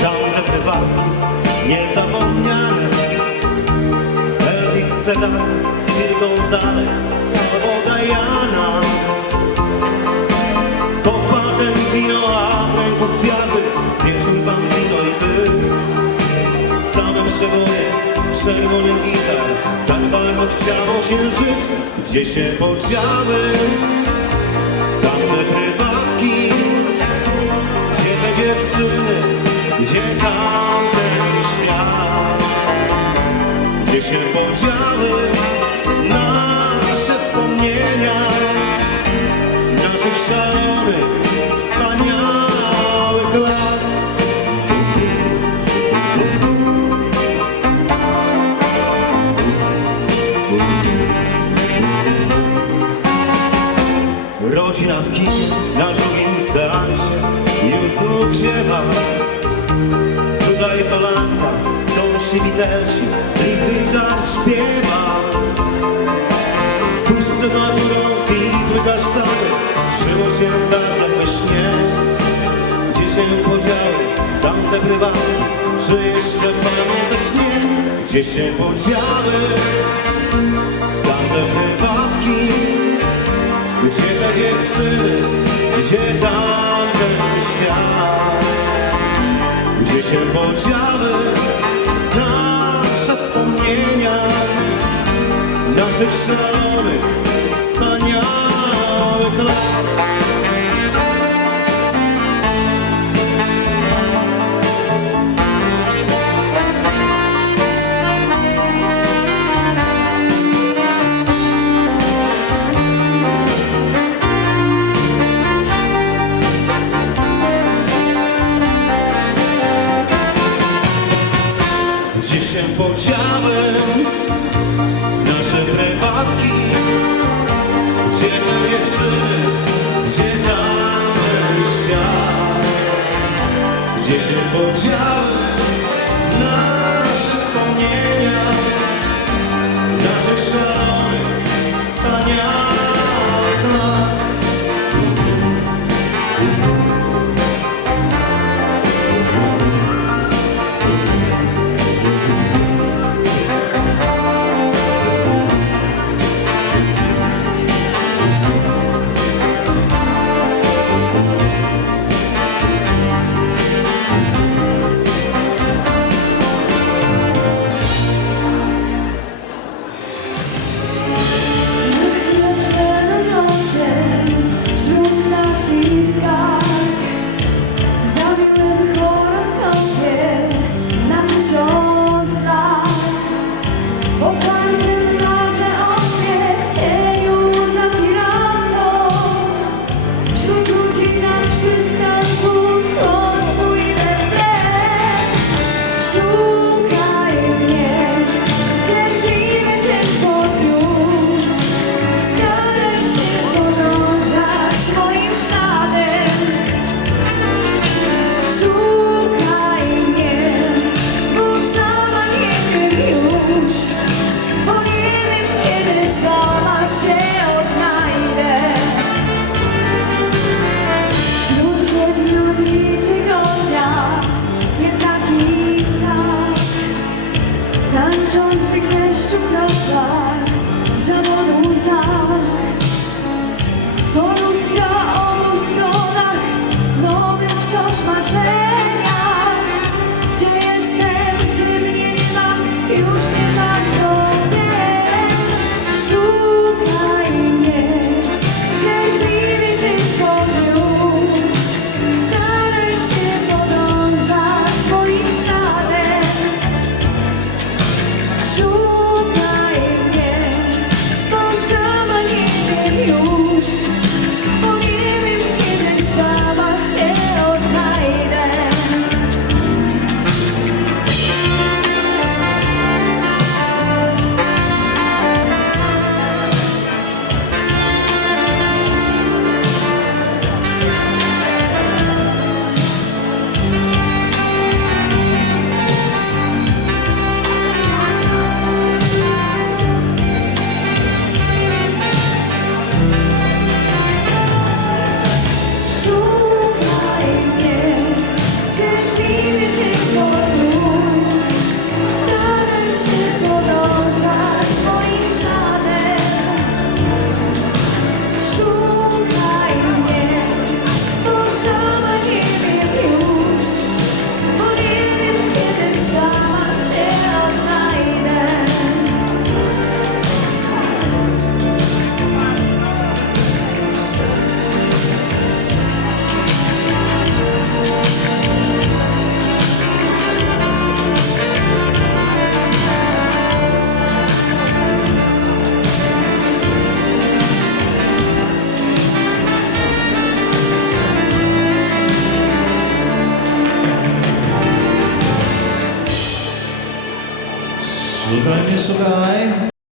ciągle prywatki, niezapomniane. Elvis Sedan, Steve Gonzalez albo Diana. Pod wino, a w ręku kwiaty, wieczór bambino i ty. Samym przebojem czerwonych gitar, tak bardzo chciało się żyć, gdzie się podziały. Tamte prywatki, gdzie te dziewczyny, gdzie tamten świat Gdzie się podziały Nasze wspomnienia Naszych szalonych Wspaniałych lat. Rodzina w kinie na drugim seansie już znów Tutaj Polanka, skąd się Witelsi, Litwy czar śpiewa. Tuż przed maturą filtry kasztany Żyło się jak we śnie. Gdzie się podziały tamte prywatki Czy jeszcze pamiętasz nie? Gdzie się podziały tamte prywatki gdzie te dziewczyny, gdzie tamten świat Gdzie się podziały nasze wspomnienia Naszych szalonych, wspaniałych lat podziały nasze prywatki Gdzie te dziewczyny, gdzie tamten świat Gdzie się podziały